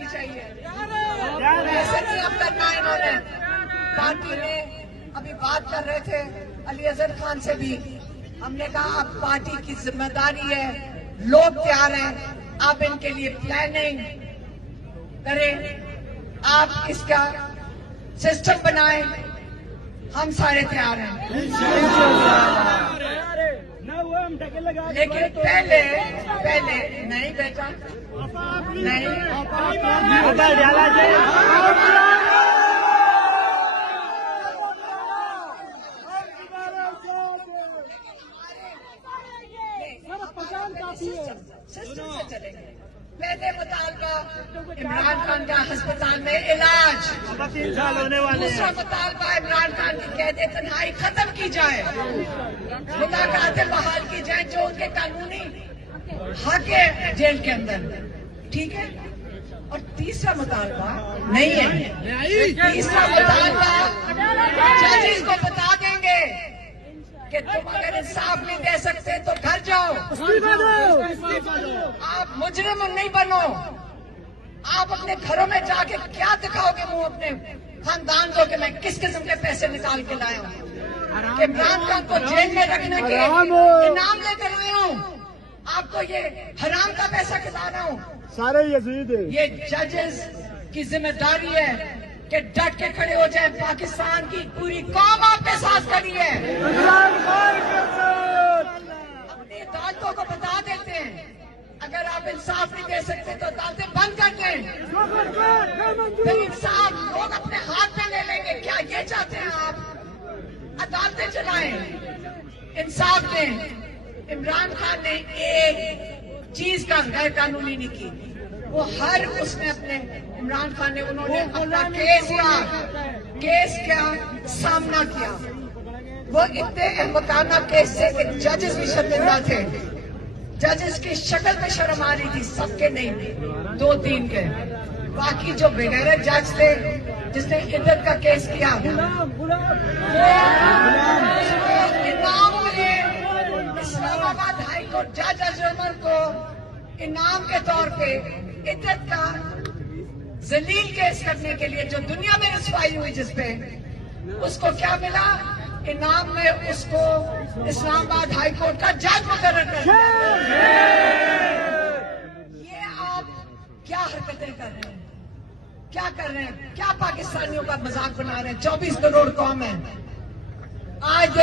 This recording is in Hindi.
जानी चाहिए। ऐसे नहीं अब करना इन्होंने। पार्टी ने अभी बात कर रहे थे अली अजहर खान से भी, हमने कहा अब पार्टी की जिम्मेदारी है, लोग तैयार हैं, आप इनके लिए प्लानिंग करें, आप इसका सिस्टम बनाएं, हम सारे तैयार हैं। लेकिन पहले नहीं बेटा, नहीं सिस्टम से चलेंगे। पहले मुतालबा इमरान खान का अस्पताल में इलाज, 3 साल होने वाले। दूसरा मुतालबा इमरान खान की कैद तन्हाई खत्म की जाए, मुलाकातें बहाल की जाए, जो उनके कानूनी हक है जेल के अंदर, ठीक है। और तीसरा मुतालबा नहीं है, तीसरा मुतालबा जजेस को बता देंगे कि तुम अगर इंसाफ नहीं दे सकते तो घर जाओ, आप मुजरिम नहीं बनो। आप अपने घरों में जाके क्या दिखाओगे मुंह अपने खानदान को कि मैं किस किस्म के पैसे निकाल के लाया हूँ, कि इमरान खान को जेल में रखने के इनाम लेकर आया हूँ, आपको ये हराम का पैसा खिला रहा हूँ। सारे यजीद हैं। ये जजेस की जिम्मेदारी है कि डट के खड़े हो जाए। पाकिस्तान की पूरी कौम आपके साथ खड़ी है। अपनी अदालतों को बता देते हैं अगर आप इंसाफ नहीं दे सकते तो अदालतें बंद कर दें, फिर इंसाफ लोग अपने हाथ में ले लेंगे। क्या ये चाहते हैं आप? अदालतें चलाएं, इंसाफ दें। इमरान खान ने एक चीज का गैर कानूनी नहीं की, वो हर उसने अपने इमरान खान ने उन्होंने अपना केस का सामना किया। वो इतने अहमकाना केस से कि जजेस भी शर्मिंदा थे, जजेस की शक्ल में शर्म आ रही थी, सबके नहीं, 2-3 के। बाकी जो बगैर जज थे, जिसने इद्दत का केस किया, इनाम मिले इस्लामाबाद हाईकोर्ट जज अजमल को इनाम के तौर पे इद्दत का जलील केस करने के लिए, जो दुनिया में रसवाई हुई जिसपे, उसको क्या मिला? इनाम में उसको इस्लामाबाद हाईकोर्ट का जज मुकर्रर कर दिया। ये आप क्या हरकतें कर रहे हैं? क्या कर रहे हैं? क्या पाकिस्तानियों का मजाक बना रहे हैं? 24 करोड़ कौम है आज।